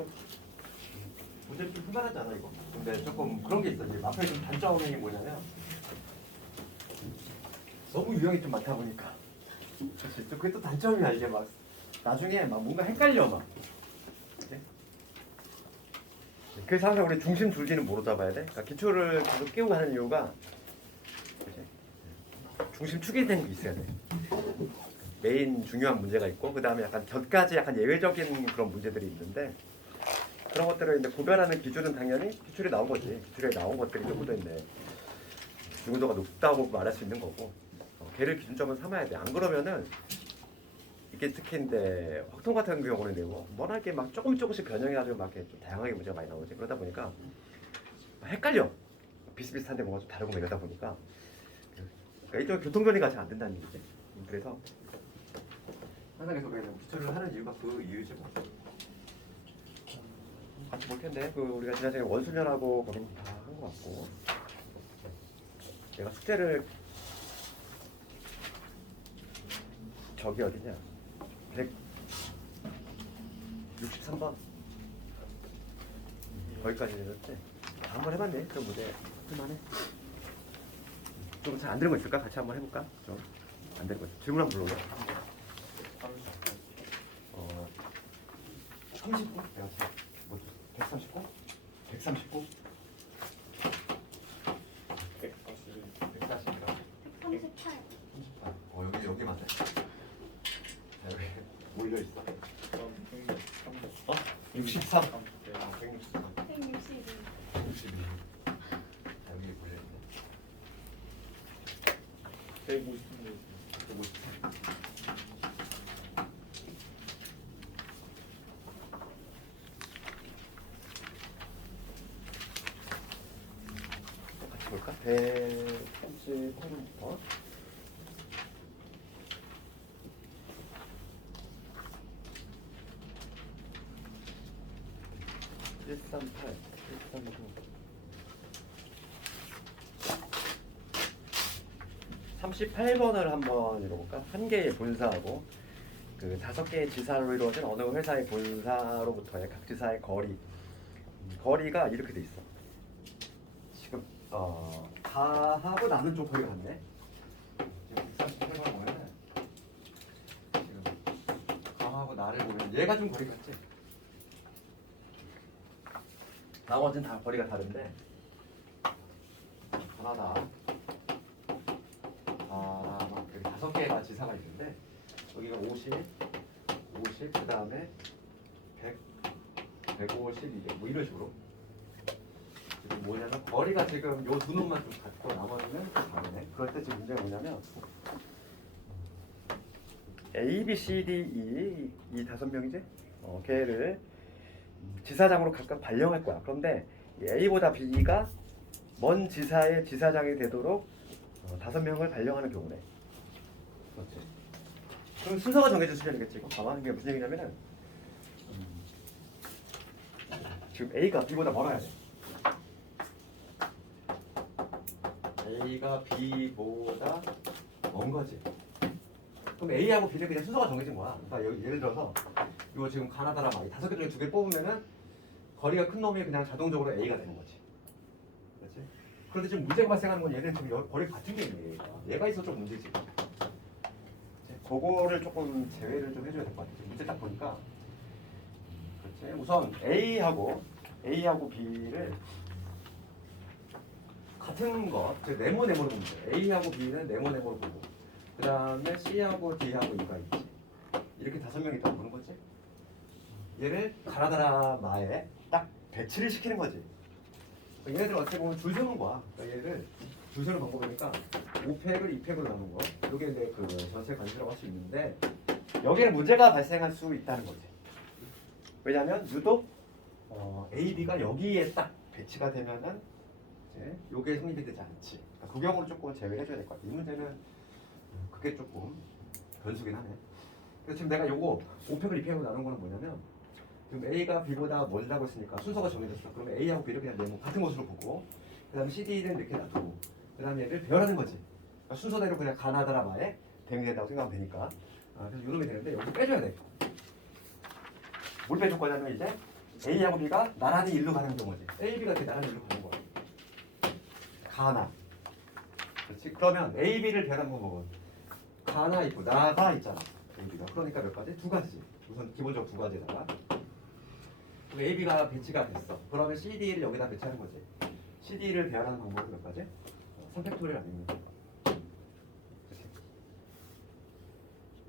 좀 문제는 좀 불가능하잖아 이거. 근데 조금 그런 게 있어. 이제 마플의 좀 단점이 뭐냐면 너무 유형이 좀 많다 보니까. 그렇지. 또 그게 또 단점이야. 이게 막 나중에 막 뭔가 헷갈려 막. 그치? 그래서 항상 우리 중심 줄기는 뭐로 잡아야 돼? 그러니까 기초를 계속 끼우고 하는 이유가 그치? 중심 축이 된 게 있어야 돼. 메인 중요한 문제가 있고 그 다음에 약간 곁가지 약간 예외적인 그런 문제들이 있는데 그런 것들을 이제 구별하는 기준은 당연히 기출에 나온 거지. 기출에 나온 것들이 조금 더 이제 중요도가 높다고 말할 수 있는 거고 걔를 기준점을 삼아야 돼. 안 그러면은 이게 특히인데 확통 같은 경우는 뭐 워낙에 막 조금씩 변형해가지고 막 이렇게 좀 다양하게 문제가 많이 나오지. 그러다 보니까 헷갈려. 비슷비슷한데 뭔가 좀 다르고 이러다 보니까 그러니까 이쪽 교통변이가 잘 안 된다는 얘기지. 그래서 항상 계속 그냥 기초를 하는 이유가 그 이유지 뭐. 같이 볼 텐데 그 우리가 지난주에 원순열하고 거긴 다 한 것 같고 내가 숙제를 저기 어디냐 163번 거기까지 내렸지. 한번 해봤네. 좀 문제 할만해. 좀 잘 안 되는 거 있을까? 같이 한번 해볼까? 좀 안 되는 거 있어. 질문 한번 불러올래? 39? 내가 뭐 139? 139? 140이라 138. 38. 여기 맞네. 여기 몰려있어. 63? 163. 162. 62. 여기 몰려있네. 153. 153. 같이 볼까? 138번부터 138, 139. 38번을 한번 읽어볼까? 한 개의 본사하고 그 5개의 지사로 이루어진 어느 회사의 본사로부터의 각 지사의 거리가 이렇게 돼 있어. 지금 가하고 나는 좀 거리가 같네. 지금 138번 보면은 지금 가하고 나를 보면 얘가 좀 거리가 같지? 나머지는 다 거리가 다른데 하나다. 여기 5개가 지사가 있는데 여기가 50, 그 다음에 100, 150, 200 뭐 이런 식으로 지금 뭐냐면 거리가 지금 요 두 놈만 좀 같고 나머지는 좀 다르네. 그럴 때 지금 문제가 뭐냐면 A, B, C, D, E 이 5명이지? 걔를 지사장으로 각각 발령할 거야. 그런데 A보다 B가 먼 지사의 지사장이 되도록 5명을 발령하는 경우네. 그렇지. 그럼 순서가 정해진 수준이겠지. 이거 봐봐. 이게 무슨 얘기냐면은 지금 A가 B보다 멀어야 돼. A가 B보다 먼 거지. 그럼 A하고 B는 그냥 순서가 정해진 거야. 그러니까 여기 예를 들어서 이거 지금 가나다라 막 5개 중에 2개 뽑으면은 거리가 큰 놈이 그냥 자동적으로 A가 되는 거지. 그렇지? 그런데 지금 문제가 발생하는 건 얘는 지금 거리가 같은 게 있네. 얘가 있어 좀 문제지. 그거를 조금 제외를 좀 해줘야 될 것 같아. 문제 딱 보니까. 그렇지? 우선 A하고 B를 같은 것, 즉 네모로 보면 돼. A하고 B는 네모로 보고 그 다음에 C하고 D하고 E가 있지. 이렇게 5명이 있다고 보는 거지. 얘를 가나다라 마에 딱 배치를 시키는 거지. 얘네들 어떻게 보면 줄 서는 거야. 그러니까 얘를 줄 서는 방법이니까 5팩을 2팩으로 나눈 거. 이게 이제 그 전체 관계라고 할 수 있는데 여기에는 문제가 발생할 수 있다는 거지. 왜냐하면 유독 A, B가 여기에 딱 배치가 되면은 이제 요게 성립이 되지 않지. 그러니까 그 경우는 조금 제외해줘야 될 것 같아. 이 문제는 그게 조금 변수긴 하네. 그래서 지금 내가 요거 5팩을 2팩으로 나눈 거는 뭐냐면 지금 A가 B보다 멀다고 했으니까 순서가 정해졌어. 그러면 A하고 B를 그냥 네모 같은 것으로 보고 그 다음에 CD는 이렇게 놔두고 그 다음에 얘를 배열하는 거지. 그러니까 순서대로 그냥 가나다라 마에 대응이 된다고 생각하면 되니까 그래서 요놈이 되는데 여기 빼줘야 돼. 뭘 빼줄 거냐면 이제 A하고 B가 나란히 일로 가는 경우지. A, B가 이렇게 나란히 일로 가는 거야. 가나. 그렇지? 그러면 A, B를 배라는 방법은 가나 있고 나가 있잖아. A, B가. 그러니까 몇 가지? 두 가지. 우선 기본적으로 두 가지다가 A, B가 배치가 됐어. 그러면 C, D를 여기다 배치하는 거지. C, D를 배열하는 방법은 몇 가지? 3팩토리얼 아닙니다.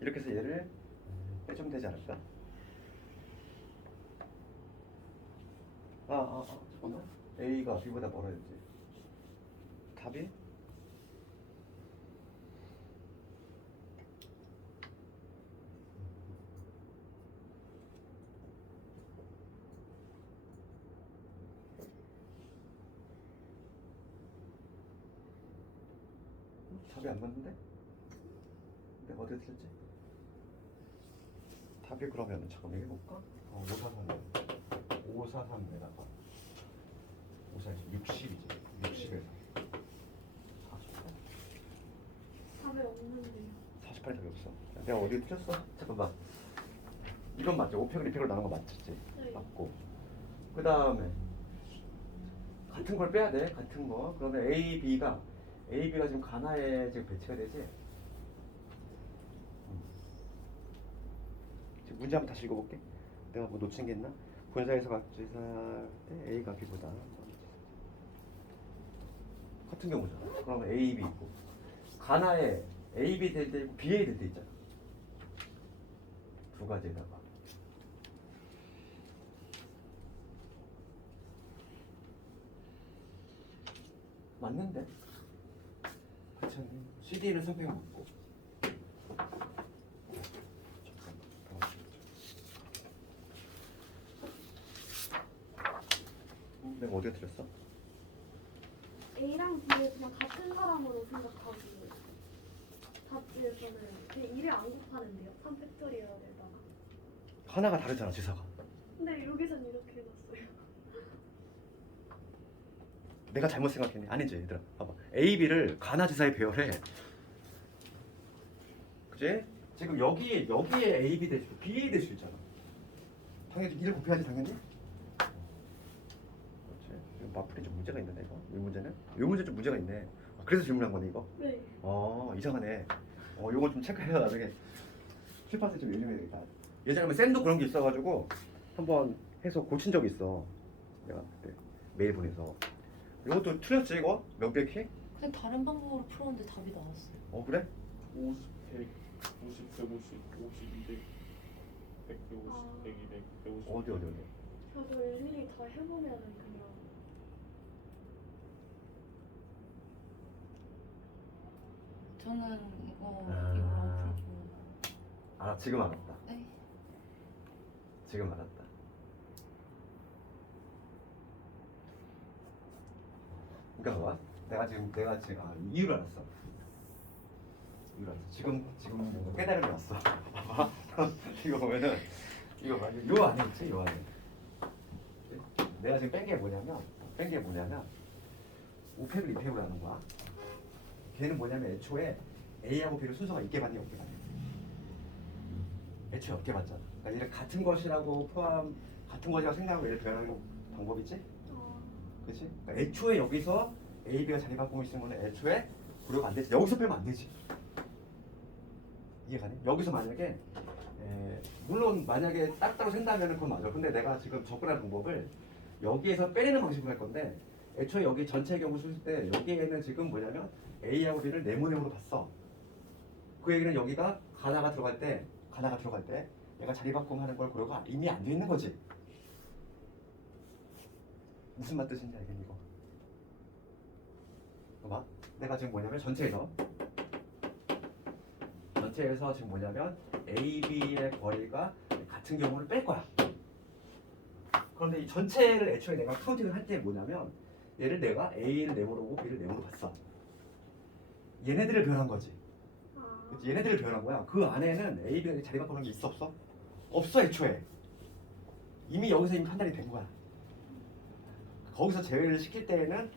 이렇게 해서 얘를 빼주면 되지 않을까? 잠깐만. A가 B보다 멀어야지. 답이? 답이 안 맞는데? 내가 어디에 틀렸지? 답이 그러면 잠깐 얘기해볼까? 543에다가 60이지. 60에서 답이 없는데요. 48이 답이 없어. 내가 어디에 틀렸어? 잠깐만. 이건 맞죠? 5팩을 2팩으로 나눈 거 맞지? 네. 맞고. 그 다음에 같은 걸 빼야 돼. 같은 거. 그러면 AB가 지금 가나에 지금 배치가 되지? 지금 문제 한번 다시 읽어볼게. 내가 뭐 놓친 게 있나? 분사에서 각지사 때 A가 B보다 같은 경우잖아. 그러면 A, B 있고 가나에 A, B 될 때 있고 B, A 될 때 있잖아. 두 가지에다가 맞는데? 그렇지. CD를 선택을 못고 내가 어디가 틀렸어? A랑 B를 그냥 같은 사람으로 생각하고 답지에서는 그냥 2를 안 곱하는데요. 3팩토리얼에다가. 하나가 다르잖아 지사가. 근데 여기선 이렇게 해놨어요. 내가 잘못 생각했네. 아니지 얘들아 봐봐. A, B를 가나 지사에 배열해. 그치? 지금 여기에 A, B 될 수, B, A 될 수 있잖아. 당연히 2를 곱해야지 당연히. 그렇지. 지금 마플이 좀 문제가 있는데 이거. 이 문제는? 이 문제 좀 문제가 있네. 그래서 질문한 거네 이거. 네. 이상하네. 요거 좀 체크해서 나중에 출판사에 좀 얘기해야 되겠다. 예전에 쌤도 그런 게 있어가지고 한번 해서 고친 적이 있어. 내가 그때 메일 보내서. 이것도 틀렸지 이거? 명백히? 그냥 다른 방법으로 풀었는데 답이 나왔어요. 그래? 50, 100, 50, 150, 50, 200, 100, 150, 100, 200, 150. 어디? 저도 일일이 다 해보면은 그냥 저는 이거 아. 이걸 안 풀고. 지금 알았다. 네. 지금 알았다. 그러니까 봐. 내가 지금 이유를 알았어. 이유를 알았어. 지금 뭔가 깨달음이 왔어. 봐봐. 이거 보면은 이거 봐. 요 안에 있지, 요 안에. 내가 지금 뺀 게 뭐냐면 5팩을 2팩으로 하는 거야. 걔는 뭐냐면 애초에 A하고 B를 순서가 있게 받니 없게 받니? 애초에 없게 받잖아. 그러니까 얘를 같은 것이라고 생각하고 얘를 표현하는 방법이지? 그렇지? 그러니까 애초에 여기서 A, B가 자리 바꾸고 있는 거는 애초에 고려가 안 되지. 여기서 빼면 안 되지. 이해가니? 여기서 만약에 물론 만약에 따로 센다면 그건 맞아. 근데 내가 지금 접근할 방법을 여기에서 빼내는 방식으로 할 건데 애초에 여기 전체 경우 쓸 때 여기에는 지금 뭐냐면 A하고 B를 네모네모로 봤어. 그 얘기는 여기가 가나가 들어갈 때 얘가 자리 바꿈 하는 걸 고려가 이미 안 돼 있는 거지. 무슨 말 뜻인지 알겠니 이거? 봐봐. 내가 지금 뭐냐면 전체에서 지금 뭐냐면 A, B의 거리가 같은 경우를 뺄 거야. 그런데 이 전체를 애초에 내가 카운팅을 할 때 뭐냐면 얘를 내가 A를 네모로 보고 B를 네모로 봤어. 얘네들을 변한 거지. 그치? 얘네들을 변한 거야. 그 안에는 A, B가 자리 바꾸는 게 있어 없어? 없어 애초에. 이미 여기서 판단이 된 거야. 거기서 제외를 시킬 때에는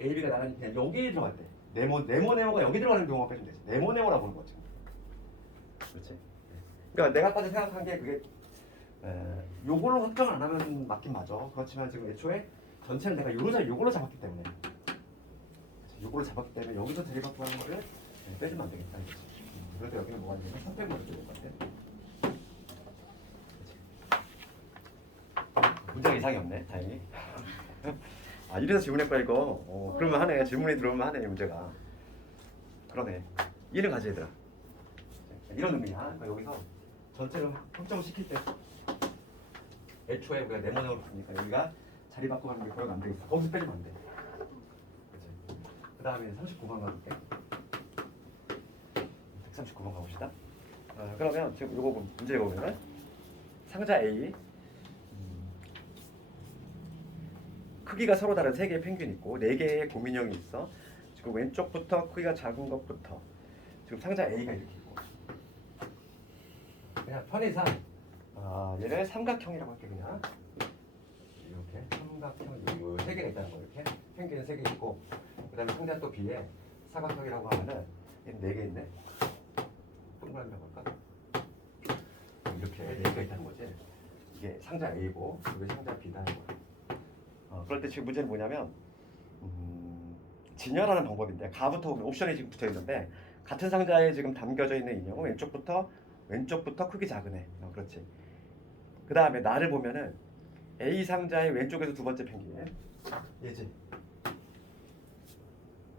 A, B가 나란히 그냥 여기에 들어갈 때 네모가 여기 들어가는 경우가 빼주면 되지. 네모네모라고 보는 거지. 그렇지? 그러니까 내가 아까 생각한 게 그게 요걸로 확정을 안 하면 맞긴 맞아. 그렇지만 지금 애초에 전체를 내가 요걸로 잡았기 때문에 요걸로 잡았기 때문에 여기서 대립합하는 거를 빼주면 안 되겠다. 그래도 여기는 뭐가 있냐면 선택문을 줄것 같아. 문제가 이상이 없네. 다행히. 아 이래서 질문했구나 이거. 그러면 하네. 질문이 들어오면 하네 문제가. 그러네. 이해를 가져 얘들아. 이런 의미야. 그러니까 여기서 전체를 확정을 시킬 때 애초에 우리가 네모네모로 푸니까 여기가 자리 바꿔 가는 게 별로 안 되겠어. 거기서 빼주면 안 돼. 그치? 그 다음에 39번 가볼게. 139번 가봅시다. 그러면 지금 요거 문제 보면은 상자 A 크기가 서로 다른 3개의 펭귄이 있고 4개의 곰인형이 있어. 지금 왼쪽부터 크기가 작은 것부터 지금 상자 A가 이렇게 있고 그냥 편의상 얘를 삼각형이라고 할게. 그냥 이렇게 삼각형 요 3개가 있다는 거. 이렇게 펭귄은 3개 있고 그 다음에 상자 또 B에 사각형이라고 하면은 얘는 4개 있네. 동그라미라고 할까? 이렇게 4개가 있다는 거지. 이게 상자 A고 이게 상자 B다 하는 거야. 그럴 때 지금 문제는 뭐냐면 진열하는 방법인데 가부터 옵션이 지금 붙어 있는데 같은 상자에 지금 담겨져 있는 인형은 왼쪽부터 크기 작은 애. 그렇지. 그 다음에 나를 보면은 A 상자의 왼쪽에서 두 번째 펭귄 얘지.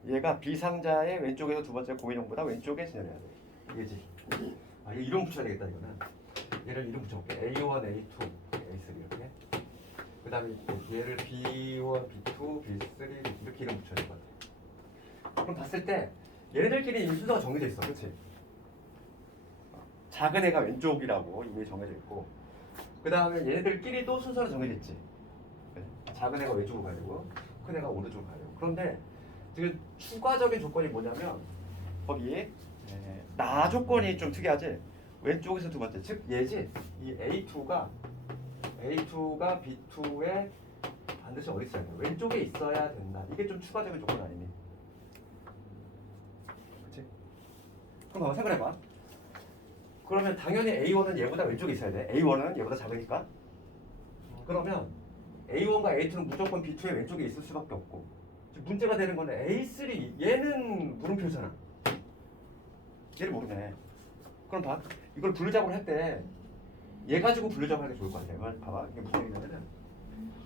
얘가 B 상자의 왼쪽에서 두 번째 곰인형보다 왼쪽에 진열해야 돼. 얘지. 얘 이름 붙여야 되겠다 이거는. 얘를 이름 붙여볼게. A1, A2, A3 이렇게. 그 다음에 얘를 B1, B2, B3 이렇게 이름 붙여야 될 것 같아. 그럼 봤을 때 얘네들끼리 이미 순서가 정해져 있어. 그렇지? 작은 애가 왼쪽이라고 이미 정해져 있고 그 다음에 얘네들끼리도 순서는 정해져 있지. 작은 애가 왼쪽으로 가야 되고 큰 애가 오른쪽으로 가야 되고. 그런데 지금 추가적인 조건이 뭐냐면 거기 나 조건이 좀 특이하지. 왼쪽에서 두 번째 즉 얘지. 이 A2가 B2에 반드시 어디 있어야 돼? 왼쪽에 있어야 된다. 이게 좀 추가적인 조건 아니니? 그렇지? 그럼 한번 생각해봐. 그러면 당연히 A1은 얘보다 왼쪽에 있어야 돼. A1은 얘보다 작으니까. 그러면 A1과 A2는 무조건 B2의 왼쪽에 있을 수밖에 없고 문제가 되는 거는 A3 얘는 물음표잖아. 얘를 모르네. 그럼 봐. 이걸 분류작업을 할 때 얘 가지고 분류작업을 하는 게 좋을 것 같아요. 봐봐. 이게 무슨 얘기냐면은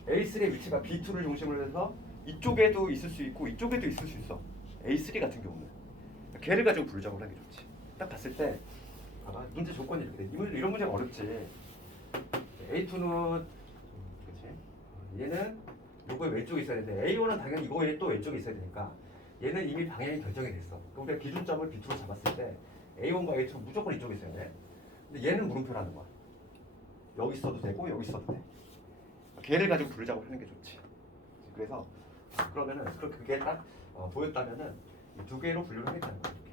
A3의 위치가 B2를 중심으로 해서 이쪽에도 있을 수 있고 이쪽에도 있을 수 있어. A3 같은 경우는 걔를 가지고 분류작업을 하는 게 좋지. 딱 봤을 때 봐봐. 문제 조건이 이렇게 돼. 이런 문제가 어렵지. A2는 그렇지. 얘는 요거의 왼쪽에 있어야 되는데 A1은 당연히 이거에 또 왼쪽에 있어야 되니까 얘는 이미 방향이 결정이 됐어. 그럼 우리가 기준점을 B2로 잡았을 때 A1과 A2는 무조건 이쪽에 있어야 돼. 근데 얘는 물음표라는 거야. 여기 있어도 되고 여기 있어도 돼. 걔를 가지고 분류작업을 하는 게 좋지. 그래서 그러면은 그게 딱 보였다면은 이 두 개로 분류를 하겠다는 거야. 이렇게.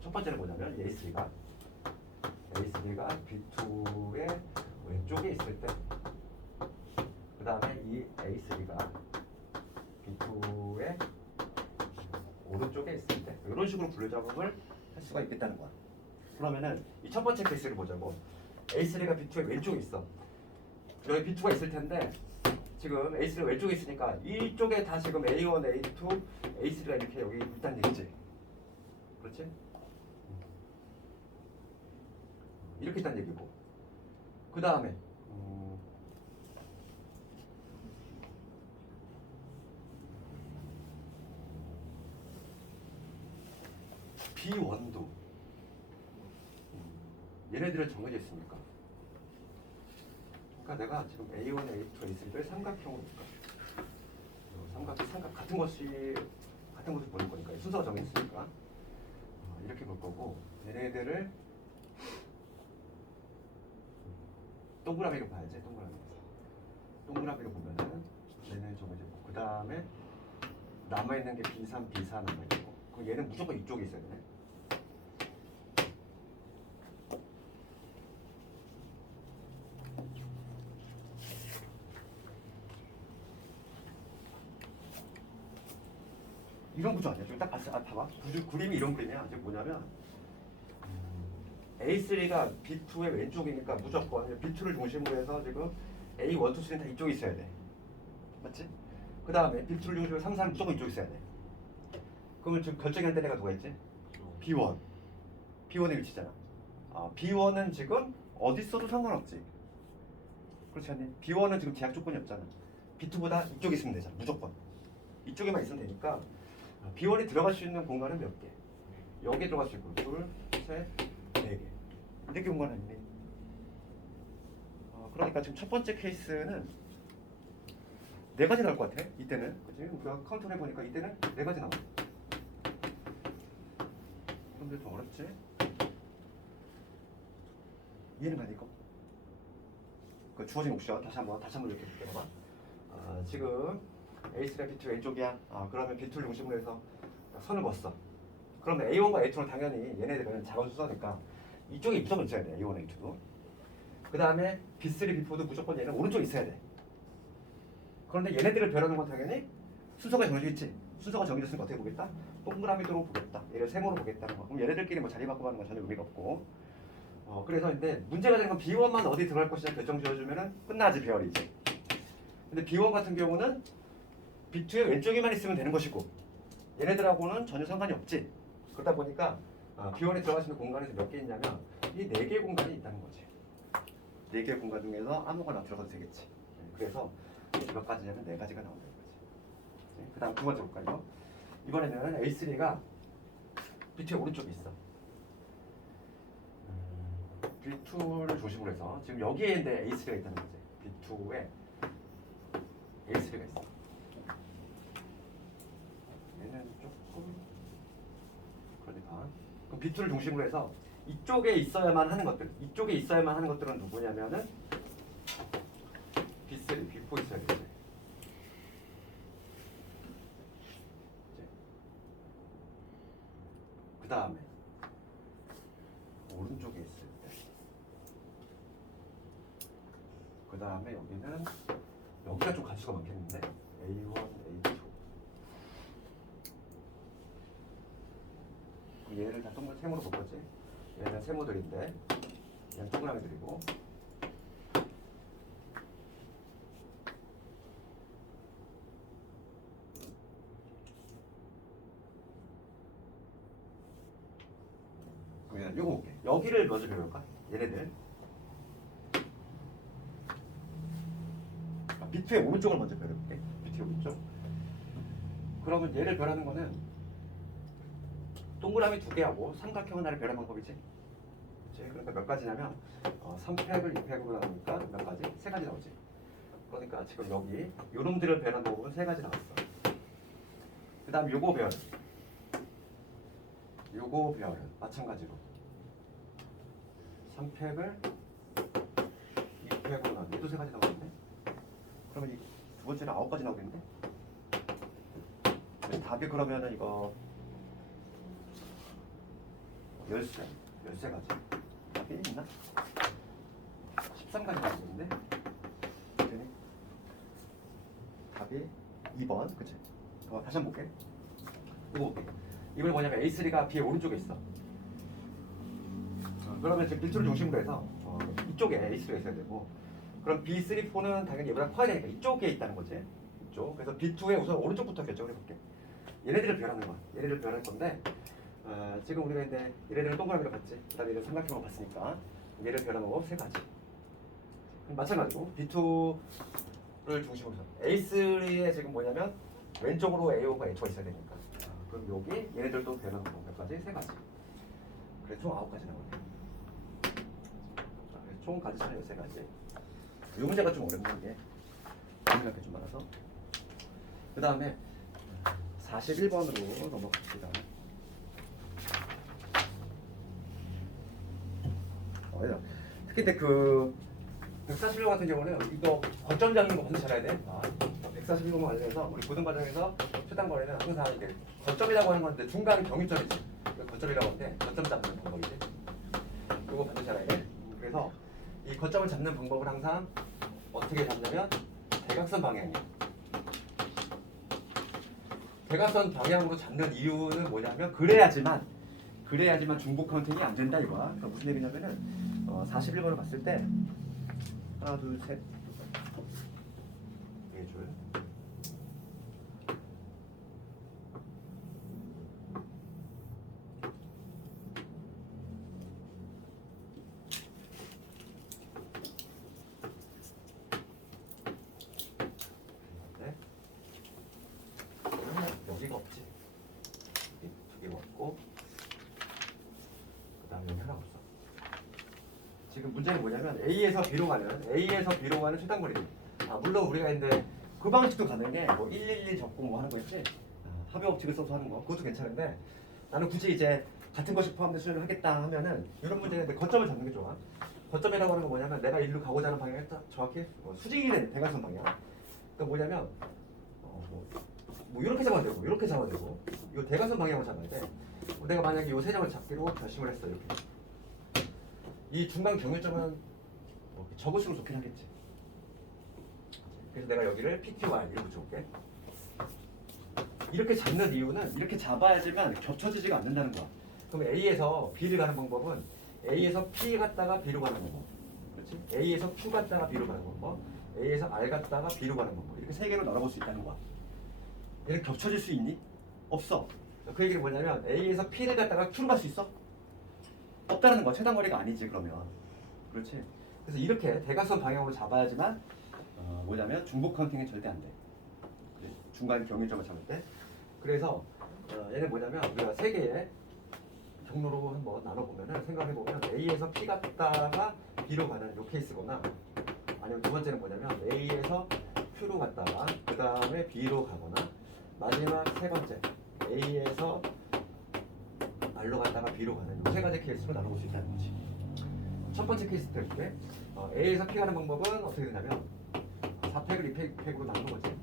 첫 번째는 뭐냐면 A3가 B2의 왼쪽에 있을 때, 그 다음에 이 A3가 B2의 오른쪽에 있을 때 이런 식으로 분류작업을 할 수가 있겠다는 거야. 그러면은 이 첫 번째 케이스를 보자고. A3가 B2의 왼쪽에 있어. 여기 B2가 있을 텐데 지금 A3가 왼쪽에 있으니까 이쪽에 다 지금 A1, A2, A3가 이렇게 여기 있다는 얘기지. 그렇지? 이렇게 있다는 얘기고. 그 다음에 B1도 얘네들은 정해져 있습니까? 그러니까 내가 지금 A1, A2, A3를 삼각형으로 볼까? 삼각 같은 것을 보낼 거니까 순서가 정해졌으니까 이렇게 볼 거고 얘네들을 동그라미로 봐야지. 동그라미로 보면은 얘는 정해져 있고 그 다음에 남아있는 게 B3, B4 남아있고 그럼 얘는 무조건 이쪽에 있어야 되네. 이런 구조 아니야? 지금 딱 봤어. 봐봐. 그림이 이런 그림이야. 지금 뭐냐면 A3가 B2의 왼쪽이니까 무조건 B2를 중심으로 해서 지금 A1, 2, 3는 다 이쪽에 있어야 돼. 맞지? 그 다음에 B2를 중심으로 3, 4는 무조건 이쪽에 있어야 돼. 그러면 지금 결정할 때가 누가 있지? B1. B1의 위치잖아. B1은 지금 어디 있어도 상관없지. 그렇지 않니? B1은 지금 제약 조건이 없잖아. B2보다 이쪽에 있으면 되잖아. 무조건. 이쪽에만 있으면 되니까 B1이 들어갈 수 있는 공간은 몇 개? 여기 들어갈 수 있고 둘, 셋, 네 개. 4개 공간 아니네. 그러니까 지금 첫 번째 케이스는 4가지 나올 것 같아. 이때는 그치? 우리가 카운트를 해보니까 이때는 4가지 나와. 그런데 좀 어렵지? 이해는 가니 이거? 그 주어진 옵션 다시 한번 이렇게 볼게요. 지금 A3가 B2 왼쪽이야. 그러면 B2를 중심으로 해서 선을 그었어. 그러면 A1과 A2는 당연히 얘네들은 작은 수서니까 이쪽에 무조건 있어야 돼. A1, A2도. 그 다음에 B3, B4도 무조건 얘는 오른쪽에 있어야 돼. 그런데 얘네들을 배려하는 건 당연히 순서가 정해져 있지. 순서가 정해졌으니까 어떻게 보겠다? 동그라미로 보겠다. 얘를 세모로 보겠다는 거. 그럼 얘네들끼리 뭐 자리 바꿔가는 건 전혀 의미가 없고. 그래서 근데 문제가 되는 건 B1만 어디 들어갈 것이냐 결정 지어주면은 끝나지 배열이지. 근데 B1 같은 경우는 B2의 왼쪽에만 있으면 되는 것이고 얘네들하고는 전혀 상관이 없지. 그러다 보니까 B1에 들어갈 수 있는 공간에서 몇 개 있냐면 이 4개의 공간이 있다는 거지. 4개의 공간 중에서 아무거나 들어가도 되겠지. 그래서 몇 가지냐면 4가지가 나온다는 거지. 그 다음 두 번째 볼까요? 이번에는 A3가 B2의 오른쪽에 있어. B2를 중심으로 해서 지금 여기에 있는데 A3가 있다는 거지. B2에 A3가 있어. 얘는 조금 그러니까 그럼 B2를 중심으로 해서 이쪽에 있어야만 하는 것들은 누구냐면은 B3, B4 있어야 되지. 그 다음에 오른쪽에 있을 때, 그 다음에 여기는 여기가 좀 가수가 많겠는데 A1, A2. 얘를 다 동그랗게 세모로 볼 거지. 얘는 세모들인데 얘는 동그라미들이고. 그러면 요거 볼게. 여기를 먼저 배울까? 얘네들. B2의 오른쪽을 먼저 배울게. B2의 오른쪽. 그러면 얘를 배라는 거는 동그라미 2개하고 삼각형 하나를 배라는 방법이지. 그치? 그러니까 몇 가지냐면 3팩을 2팩으로 나누니까 몇 가지? 3가지 나오지. 그러니까 지금 여기 요놈들을 배라는 방법은 3가지 나왔어. 그 다음 요거 배열. 요거 배열은 마찬가지로 3팩을 2팩으로 나누. 얘도 3가지 나오는데. 그러면 이 두 번째는 9가지 나오겠는데? 답이 그러면은 이거 13가지. 답이 있나? 13가지 나오는데? 되네. 답이 2번. 그치? 다시 한번 볼게. 이거 볼게. 이건 뭐냐면 A3가 B의 오른쪽에 있어. 그러면 지금 B2를 중심으로 해서 이쪽에 A3가 있어야 되고, 그럼 B3, 4는 당연히 얘보다 커야 되니까 이쪽에 있다는 거지. 이쪽. 그래서 B2의 우선 오른쪽부터 결정을 해볼게. 얘네들을 배열하는 거야. 얘네들을 배열할 건데 지금 우리가 이제 얘네들을 동그라미로 봤지. 그 다음에 얘를 삼각형으로 봤으니까 얘를 배열하는 거 3가지. 마찬가지로 B2를 중심으로 해서 A3에 지금 뭐냐면 왼쪽으로 A5가 A2가 있어야 되니까 그럼 여기 얘네들도 배열하는 거 몇 가지? 3가지. 그래 총 9가지 나오네. 총 가지 차이 3가지. 이 문제가 좀 어렵네 이게. 문제가 좀 많아서. 그 다음에 41번으로 넘어갑시다. 특히 근데 그 141번 같은 경우는 이거 거점 잡는 거 반드시 알아야 돼. 141번 관련해서 우리 고등 과정에서 최단 거리는 항상 이게 거점이라고 하는 건데 중간 경유점이지. 거점이라고 하는데 거점 잡는 방법이지. 이거 반드시 알아야 돼. 그래서 이 거점을 잡는 방법을 항상 어떻게 잡냐면 대각선 방향이야. 대각선 방향으로 잡는 이유는 뭐냐면 그래야지만 그래야지만 중복 카운팅이 안 된다 이거야. 그러니까 무슨 얘기냐면은 41번을 봤을 때 하나 둘 셋 네 줄. 네. 여기가 없지. 두 개가 없고 그다음에 여기 하나 없어. 지금 문제는 뭐냐면 A에서 B로 가는 최단거리. 물론 우리가 이제 그 방식도 가는 게 뭐 111 적고 뭐 하는 거 있지. 합의 법칙을 써서 하는 거 그것도 괜찮은데 나는 굳이 이제 같은 것이 포함된 수준을 하겠다 하면은 이런 문제는 이제 거점을 잡는 게 좋아. 거점이라고 하는 건 뭐냐면 내가 일로 가고자 하는 방향이 정확히 수직이된 대각선 방향. 그러니까 뭐냐면 뭐 이렇게 잡아도 되고 이렇게 잡아도 되고 이 대각선 방향으로 잡아야 돼. 내가 만약에 이 세 장을 잡기로 결심을 했어 이렇게. 이 중간 경유점은 적을수록 좋긴 하겠지. 그래서 내가 여기를 PQR 이렇게 붙여볼게. 이렇게 잡는 이유는 이렇게 잡아야지만 겹쳐지지가 않는다는 거야. 그럼 A에서 B를 가는 방법은 A에서 P 갔다가 B로 가는 방법. 그렇지? A에서 Q 갔다가 B로 가는 방법. A에서 R 갔다가 B로 가는 방법. 이렇게 세 개로 나눠볼 수 있다는 거야. 얘는 겹쳐질 수 있니? 없어. 그 얘기는 뭐냐면 A에서 P를 갔다가 Q로 갈 수 있어? 없다는 거야. 최단거리가 아니지 그러면. 그렇지? 그래서 이렇게 대각선 방향으로 잡아야지만 뭐냐면 중복 카운팅이 절대 안 돼. 중간 경유점을 잡을 때. 그래서 얘는 뭐냐면 우리가 세 개의 경로로 한번 나눠보면은 생각해보면 A에서 P 갔다가 B로 가는 요 케이스거나 아니면 두 번째는 뭐냐면 A에서 Q로 갔다가 그 다음에 B로 가거나 마지막 세 번째 A에서 R로 갔다가 B로 가는 이 세 가지 케이스로 나눠볼 수 있다는 거지. 첫 번째 케이스 때문에 A에서 P 가는 방법은 어떻게 되냐면 4팩을 2팩으로 나누는 거지.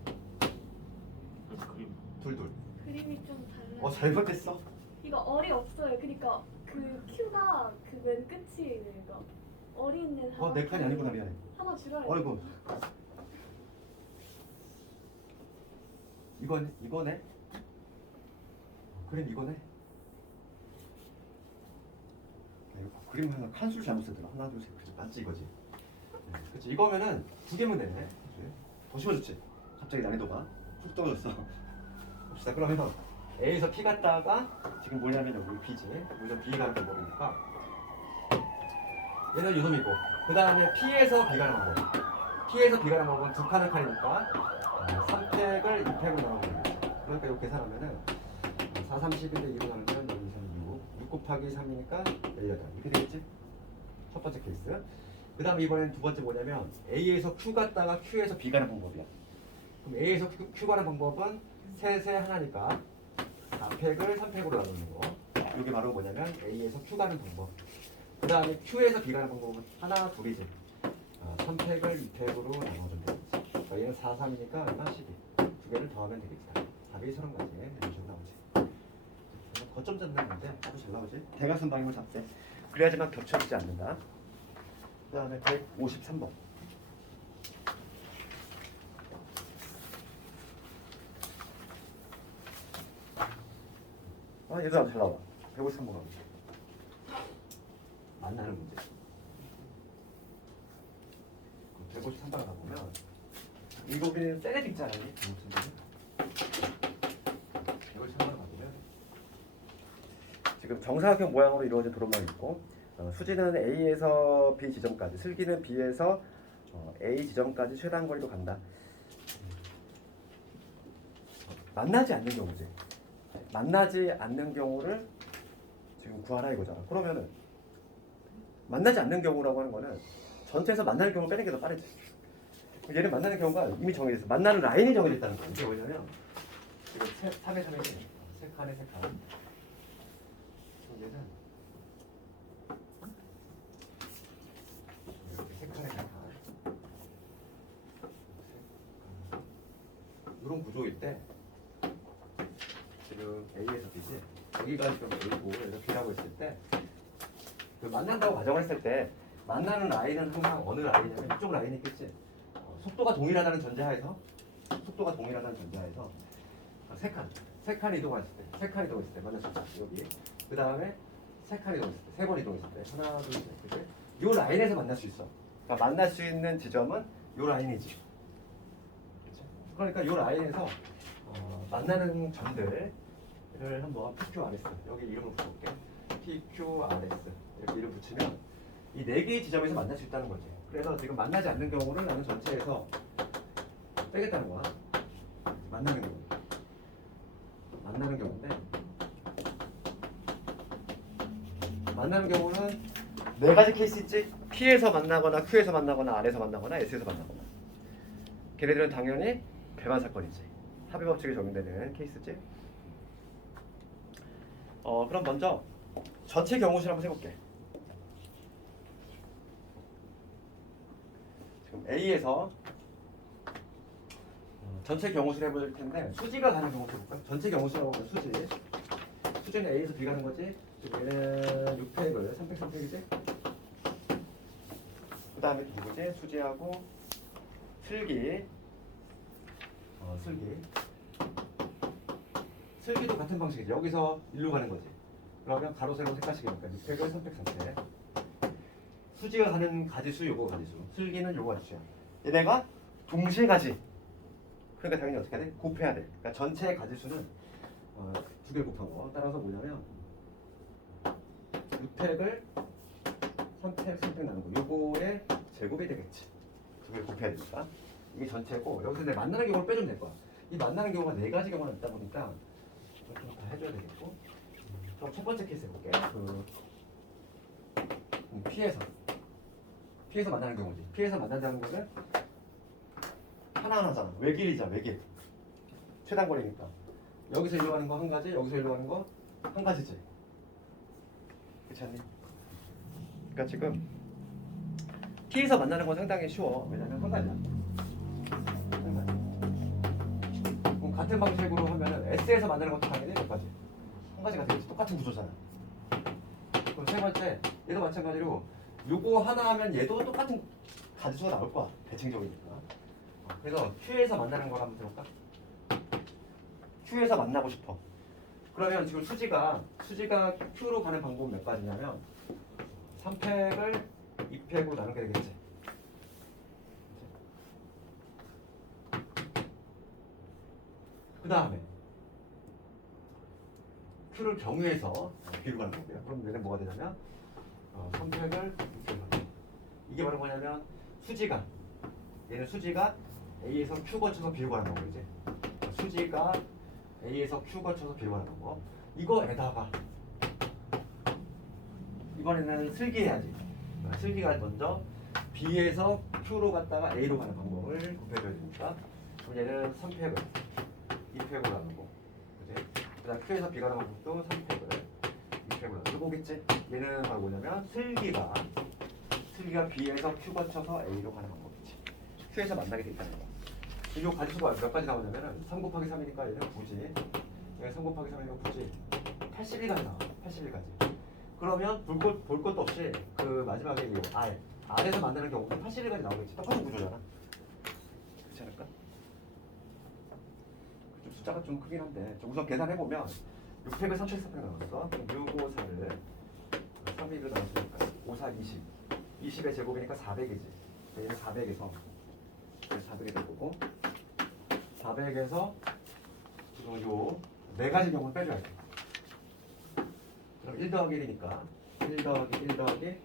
그림 둘둘. 그림이 좀 달라요. 잘못했어. 이거 얼이 없어요. 그러니까 그 Q가 그 맨 끝이에요. 이거 얼이 있는 하나. 내 칸이 아니구나 미안해. 하나 줄여야 돼. 어이구. 이거네. 그림 이거네. 그림 하나 칸수를 잘못 쓰더라. 하나 둘 셋. 그치 맞지 이거지. 네, 그치 이거면은 두 개면 되네. 그치? 더 쉬워졌지. 갑자기 난이도가 훅 떨어졌어. 봅시다. 그러면 A에서 P 갔다가 지금 뭐냐면 여기 B지. 여기서 B 가는 방법이니까 얘는 요놈이고 그 다음에 P에서 B 가는 방법. P에서 B 가는 방법은 두 칸을 칸이니까 3팩을 2팩으로 나눠보는 거지. 그러니까 이렇게 계산하면은 4, 30인데 2로 나누면 2, 3, 6 곱하기 3이니까 18 이렇게 되겠지? 첫 번째 케이스. 그 다음에 이번엔 두 번째 뭐냐면 A에서 Q 갔다가 Q에서 B 가는 방법이야. 그럼 A에서 Q 가는 방법은 셋에 하나니까 4팩을 3팩으로 나누는 거. 이게 바로 뭐냐면 A에서 Q 가는 방법. 그 다음에 Q에서 B 가는 방법은 하나, 둘이지. 3팩을 2팩으로 나눠주면 되겠지. 그러니까 얘는 4, 3이니까 얼마? 12. 두 개를 더하면 되겠지. 답이 30가지. 이런 식으로 나오지. 거점 잡는 건데 아주 잘 나오지. 대각선 방향을 잡되. 그래야지만 겹쳐지지 않는다. 그 다음에 153번. 얘도 아주 잘 나와. 153번. 만나는 문제. 153번 가보면 이거 그냥 세레 있지 않았니? 153번 가보면 지금 정사각형 모양으로 이루어진 도로망이 있고 수지는 A에서 B 지점까지, 슬기는 B에서 A 지점까지 최단 거리로 간다. 만나지 않는 경우지. 만나지 않는 경우를 지금 구하라 이거잖아. 그러면은 만나지 않는 경우라고 하는 거는 전체에서 만나는 경우 빼는 게 더 빠르지. 얘는 만나는 경우가 이미 정해졌어. 만나는 라인이 정해졌다는 거야. 이게 뭐냐면 지금 3에 3에 세 칸에 세 칸. 얘는 이렇게 세 칸에 세 칸. 이런 구조일 때 지금 A에서 B지. 여기가 지금 A고 여기가 B라고 했을 때 그 만난다고 가정을 했을 때 만나는 라인은 항상 어느 라인이냐면 이쪽 라인이 있겠지. 속도가 동일하다는 전제하에서 세 칸 이동했을 때 만날 수 있다. 여기. 그 다음에 세 칸 이동했을 때, 세 번 이동했을 때, 하나, 둘, 셋, 그치? 요 라인에서 만날 수 있어. 그러니까 만날 수 있는 지점은 요 라인이지. 그치? 그러니까 요 라인에서 만나는 점들을 한번 PQRS 여기 이름을 붙여볼게. PQRS 이렇게 이름 붙이면 이 네 개의 지점에서 만날 수 있다는 거지. 그래서 지금 만나지 않는 경우를 나는 전체에서 빼겠다는 거야. 만나는 경우. 만나는 경우인데 만나는 경우는 네 가지 케이스 있지. P에서 만나거나 Q에서 만나거나 R에서 만나거나 S에서 만나거나. 걔네들은 당연히 배만 사건이지. 합의 법칙에 적용되는 케이스지. 그럼 먼저 전체 경우실 한번 해볼게. 지금 A에서 전체 경우실 해볼 텐데 수지가 가는 경우실 해볼까? 전체 경우실하고 하면 수지. 수지는 A에서 B 가는 거지. 얘는 6팩을 3팩 3팩이지. 그 다음에 누구지? 수지하고 슬기. 슬기도 같은 방식이지. 여기서 일로 가는 거지. 그러면 가로 세로 색깔식이니까 6팩을 3팩 3팩. 수지가 가는 가지수 요거 가지수. 슬기는 요거 가지수야. 얘네가 동시에 가지. 그러니까 당연히 어떻게 해야 돼? 곱해야 돼. 그러니까 전체 가지수는 두 개 곱한 거. 따라서 뭐냐면 6팩을 3팩 3팩 나누고 요거의 제곱이 되겠지. 두 개 곱해야 되니까. 이게 전체고 여기서 내 만나는 경우를 빼주면 될 거야. 이 만나는 경우가 네 가지 경우가 있다 보니까 이렇게 다 해줘야 되겠고. 그럼 첫 번째 케이스 해볼게. P에서 만나는 경우지. P에서 만난다는 거는 하나하나잖아. 외길이잖아. 외길. 최단거리니까. 여기서 일로 가는 거 한 가지, 여기서 일로 가는 거 한 가지지. 그렇지 않니? 그러니까 지금 T에서 만나는 건 상당히 쉬워. 왜냐면 한 가지야. 한 가지. 그럼 같은 방식으로 하면은 S에서 만나는 것도 당연히 몇 가지? 한 가지가 되겠지. 똑같은 구조잖아. 그럼 세 번째, 얘도 마찬가지로 요거 하나 하면 얘도 똑같은 가지수가 나올 거야. 대칭적이니까. 그래서 Q에서 만나는 걸 한번 해볼까? Q에서 만나고 싶어. 그러면 지금 수지가 Q로 가는 방법은 몇 가지냐면 3팩을 2팩으로 나누게 되겠지. 그 다음에 Q를 경유해서 B로 가는 거고요. 그럼 얘는 뭐가 되냐면 3팩을 2팩으로. 이게 바로 뭐냐면 얘는 수지가 A에서 Q 거쳐서 B로 가는 거고 이제 수지가 A에서 Q 거쳐서 B로 가는 거고 이거에다가 이번에는 슬기해야지. 슬기가 먼저 B에서 Q로 갔다가 A로 가는 방법을 곱해줘야 되니까 그럼 얘는 3팩을 2팩으로 나누고 그지? 그 다음 Q에서 B 가는 방법도 3팩을 2팩으로 나누고 이거겠지? 얘는 바로 뭐냐면 슬기가 B에서 Q 거쳐서 A로 가는 방법이지. Q에서 만나게 돼 있다는 거. 이 가지수가 몇 가지 나오냐면은 3 곱하기 3이니까 얘는 9지. 얘는 3 곱하기 3이니까 9지. 81가지 나와. 81가지. 그러면 볼 것도 없이 그 마지막에 이 R에서 만나는 경우는 81가지 나오겠지. 똑같은 구조잖아. 그렇지 않을까? 좀 숫자가 좀 크긴 한데 우선 계산해보면 6팩을 3팩 3팩 나왔어. 6, 5, 4를 3팩을 나왔으니까 5, 4, 20. 20의 제곱이니까 400이지. 얘는 400에서 400이 될 거고 400에서 지금 요 네 가지 경우를 빼줘야 돼. 그럼 1 더하기 1이니까 1 더하기 1 더하기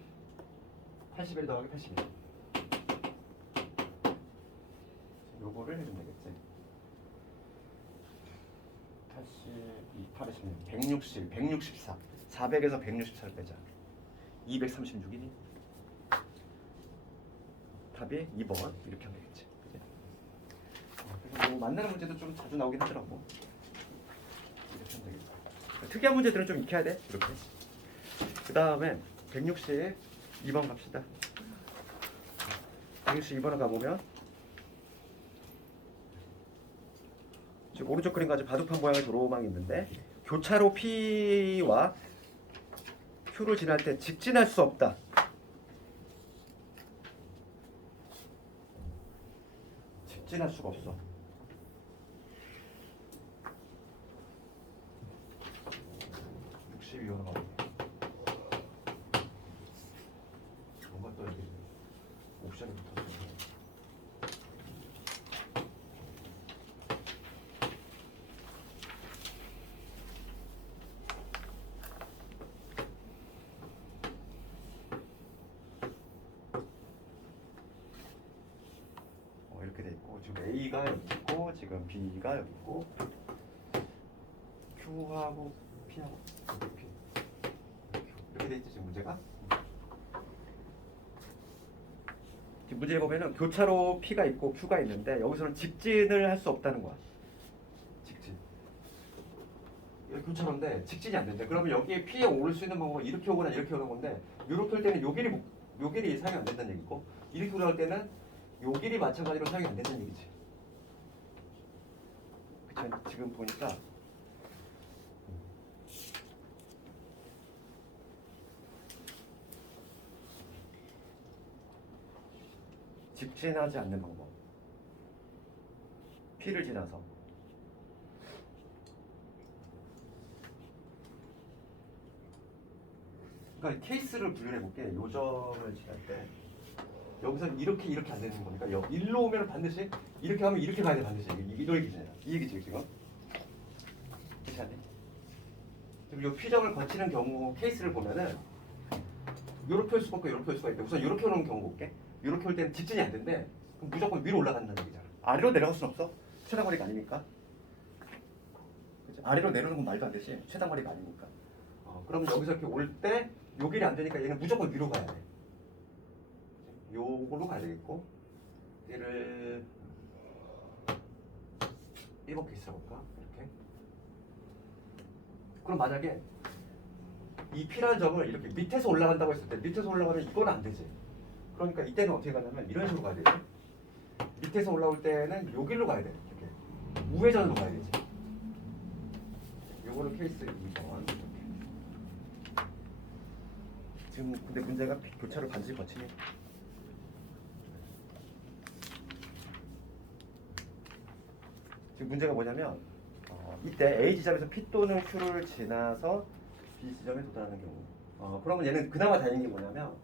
81 더하기 81. 요거를 해주면 되겠지. 82, 86, 160, 164. 400에서 164를 빼자. 236이니? 답이 2번 이렇게 하면 되겠지. 그치? 그래서 뭐 만나는 문제도 좀 자주 나오긴 하더라고. 이렇게 하면 되겠다. 특이한 문제들은 좀 익혀야 돼. 이렇게. 그 다음에 162번 갑시다. 162번을 가보면 지금 오른쪽 그림까지 바둑판 모양의 도로망이 있는데 교차로 P와 Q를 지날 때 직진할 수 없다. 직진할 수가 없어. 62번 가볼게. 이렇게 돼 있고 지금 A가 여기 있고 지금 B가 여기 있고 Q하고 P하고 P 이렇게 돼 있지 지금 문제가. 지금 문제 보면은 교차로 P가 있고 Q가 있는데 여기서는 직진을 할 수 없다는 거야. 직진. 여기 교차로인데 직진이 안 된대. 그러면 여기에 P에 오를 수 있는 방법은 이렇게 오거나 이렇게 오는 건데 이렇게 올 때는 요 길이 사용이 안 된다는 얘기고 이렇게 올라올 때는 요 길이 마찬가지로 사용이 안 된다는 얘기지. 그쵸? 지금 보니까 직진하지 않는 방법. P를 지나서. 그러니까 케이스를 분류해 볼게. 요점을 지날 때 여기서 이렇게 안 되는 거니까 일로 오면 반드시 이렇게 하면 이렇게 가야 돼 반드시. 이거 얘기잖아. 이 얘기지 지금. 그렇지 않니? 그리고 이 P점을 거치는 경우 케이스를 보면은 요렇게 올 수가 없고 요렇게 올 수가 있대. 우선 요렇게 오는 경우 볼게. 요렇게 올 때는 직진이 안 된대. 그럼 무조건 위로 올라간다는 얘기잖아. 아래로 내려갈 순 없어. 최단거리가 아니니까. 그치? 아래로 내려오는 건 말도 안 되지. 최단거리가 아니니까. 그러면 여기서 이렇게 올 때 요 길이 안 되니까 얘는 무조건 위로 가야 돼. 요걸로 가야 되겠고 얘를 1번 케이스 해볼까? 이렇게. 그럼 만약에 이 P라는 점을 이렇게 밑에서 올라간다고 했을 때 밑에서 올라가면 이건 안 되지. 그러니까 이때는 어떻게 가냐면 이런 식으로 가야 되지. 밑에서 올라올 때는 요 길로 가야 돼. 이렇게 우회전으로 가야 되지. 요거를 케이스 2번 이렇게. 지금 근데 문제가 교차를 반드시 거치니. 지금 문제가 뭐냐면 이때 A 지점에서 P 또는 Q를 지나서 B 지점에 도달하는 경우. 그러면 얘는 그나마 다행인 게 뭐냐면